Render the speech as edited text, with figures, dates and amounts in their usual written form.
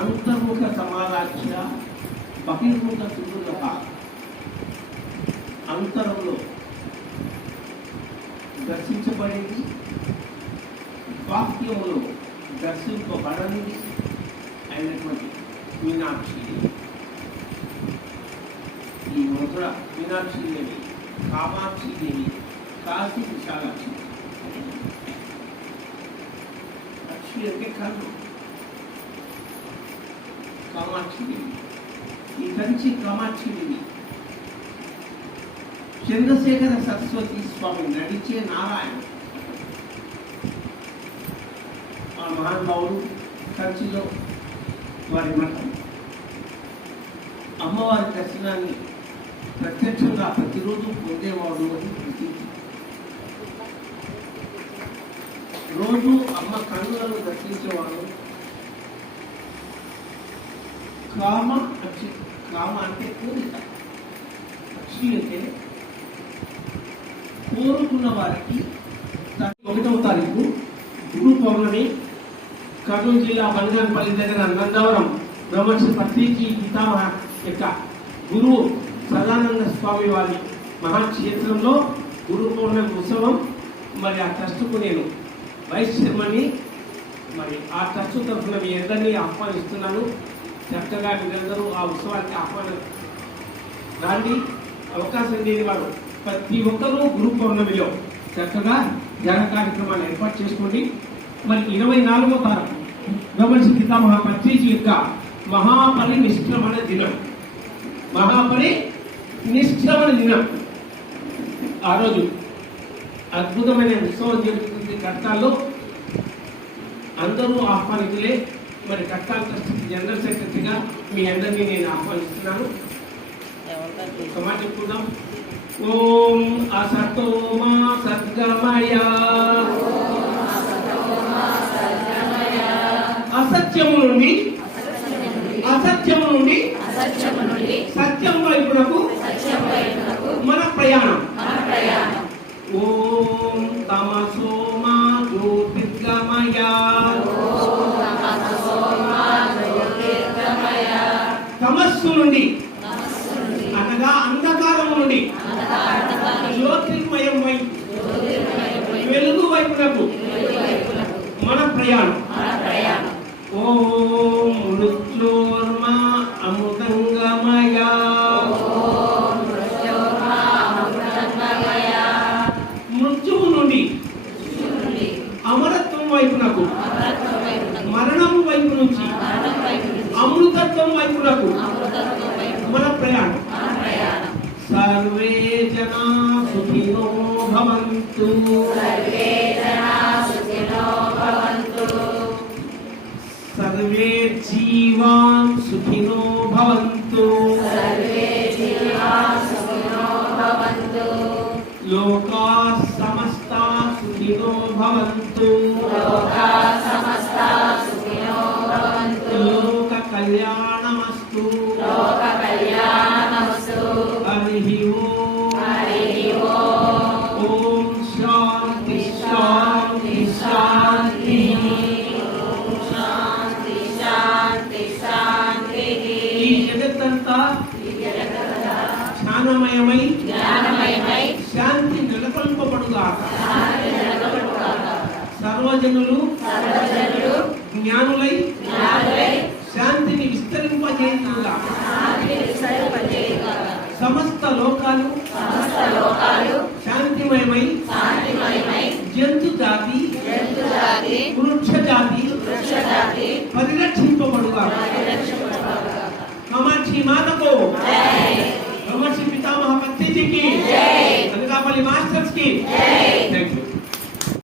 అంతర్ముఖ సమారాధ్య బహిర్ముఖ సుదుర్లభ. అంతరంలో దర్శించబడింది, బాహ్యంలో దర్శింపబడనిది అయినటువంటి మీనాక్షి. ఈ మధుర మీనాక్షి దేవి, కామాక్షి దేవి, కాశీ విశాలాక్షి. అక్షి అంటే కన్ను, కామాక్షి దేవి. ఈ కంచి కామాక్షి దేవి చంద్రశేఖర సరస్వతి స్వామి నడిచే నారాయణ. ఆ మహానుభావుడు కంచిలో వారి మఠం. అమ్మవారి దర్శనాన్ని ప్రత్యక్షంగా ప్రతిరోజు పొందేవాడు అని ప్రసిద్ధి. రోజు అమ్మ కన్నులను దర్శించేవాడు. కామ అక్షి, కామ అంటే కోరిక, అక్షి అంటే కోరుకున్న వారికి. 1వ తారీఖు గురు పౌర్ణమి. కర్నూలు జిల్లా బంగానపల్లి దగ్గర నందవరం బ్రహ్మశ్రీ పత్రిజీ పితామహ యొక్క గురువు సదానంద స్వామి వారి మహాక్షేత్రంలో గురు పౌర్ణమి ఉత్సవం. మరి ఆ ట్రస్టుకు నేను వైస్ చైర్మన్ని. మరి ఆ ట్రస్ట్ తరఫున మీ అందరినీ ఆహ్వానిస్తున్నాను. చక్కగా మీరందరూ ఆ ఉత్సవానికి ఆహ్వానం రాండి. అవకాశం లేని వాడు ప్రతి ఒక్కరూ గురు పౌర్ణమిలో చక్కగా ధ్యాన కార్యక్రమాలు ఏర్పాటు చేసుకోండి. మరి 24వ తారీఖు బ్రహ్మశ్రీ పితామహ పత్రిజీ యొక్క మహాపరినిష్క్రమణ దినం. మహాపరినిష్క్రమణ దినం. ఆ రోజు అద్భుతమైన ఉత్సవం జరుగుతుంది కట్టాల్లో. అందరూ ఆహ్వానితులే. మరి కట్టాల ట్రస్ట్ జనరల్ సెక్రటరీగా మీ అందరినీ నేను ఆహ్వానిస్తున్నాను. ఒక మాట చెప్పుకుందాం. ఓం అసతో మా సద్గమయ, అసత్యము నుండి సత్యం వైపునకు మన ప్రయాణం. ఓం తమసో మా జ్యోతిర్గమయ, తమస్సు నుండి అనగా అంధకారం నుండి జ్యోతిర్మయం వైపు, వెలుగు వైపునకు మన ప్రయాణం. ఓం మృత్యోర్మా అమృతంగమయ, మృత్యువు నుండి అమరత్వం వైపునకు, మరణము వైపు నుంచి అమృతత్వం వైపునకు మన ప్రయాణం. సర్వే జనా సుఖినో భవంతు, సర్వే జీవాన్ సుఖినో భవంతు, లోకా సమస్తా సుఖినో భవంతు, లోక కళ్యాణమస్తు. హరి ఓం శాంతి శాంతి శాంతి. ఈ జగత్తంతా జ్ఞానమయమై శాంతి నెలకొల్పబడుగాక. సర్వజనులు జ్ఞానులై శాంతిని విస్తరింపజేయుగాక. సమస్త లోకాలు శాంతిమయమై జంతు జాతి వృక్ష జాతి పరిరక్షింపబడుగాక. కామాక్షి మాతకు, బ్రహ్మశ్రీ పితామహ పత్రిజీకి, అనకాపల్లి మాస్టర్స్ కి థ్యాంక్ యూ.